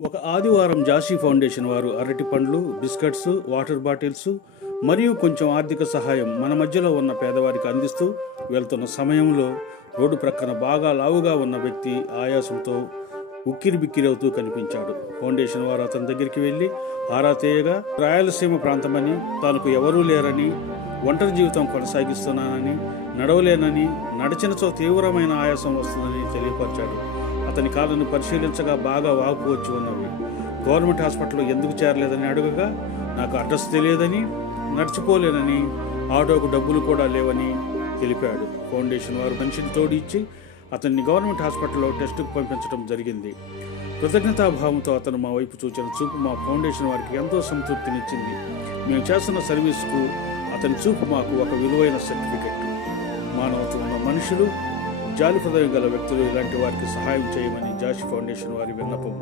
ఒక ఆదివారం జాషీ ఫౌండేషన్ వారు అరటి పండ్లు, బిస్కెట్స్, వాటర్ బాటిల్స్ మరియు కొంచెం ఆర్థిక సహాయం మన మధ్యలో ఉన్న పేదవారికి అందిస్తూ వెళ్తున్న సమయంలో రోడ్డు ప్రక్కన బాగా లావుగా ఉన్న వ్యక్తి ఆయాసంతో ఉక్కిరి బిక్కిరవుతూ కనిపించాడు. ఫౌండేషన్ వారు అతని దగ్గరికి వెళ్ళి ఆరా తీయగా రాయలసీమ ప్రాంతమని, తనకు ఎవరూ లేరని, ఒంటరి జీవితం కొనసాగిస్తున్నానని, నడవలేనని, నడిచినచో తీవ్రమైన ఆయాసం వస్తుందని తెలియపరిచాడు. అతని కాళ్ళను పరిశీలించగా బాగా వాపు వచ్చి ఉన్నవి. గవర్నమెంట్ హాస్పిటల్లో ఎందుకు చేరలేదని అడగగా నాకు అడ్రస్ తెలియదని, నడిచిపోలేనని, ఆటోకు డబ్బులు కూడా లేవని తెలిపాడు. ఫౌండేషన్ వారు మనిషిని తోడు ఇచ్చి అతన్ని గవర్నమెంట్ హాస్పిటల్లో టెస్టుకు పంపించడం జరిగింది. కృతజ్ఞతాభావంతో అతను మా వైపు చూచిన చూపు మా ఫౌండేషన్ వారికి ఎంతో సంతృప్తినిచ్చింది. మేము చేస్తున్న సర్వీస్కు అతని చూపు మాకు ఒక విలువైన సర్టిఫికెట్. మానవత్వం ఉన్న మనుషులు, జాలి హృదయం గల వ్యక్తులు ఇలాంటి వారికి సహాయం చేయమని జాషీ ఫౌండేషన్ వారి విన్నపం.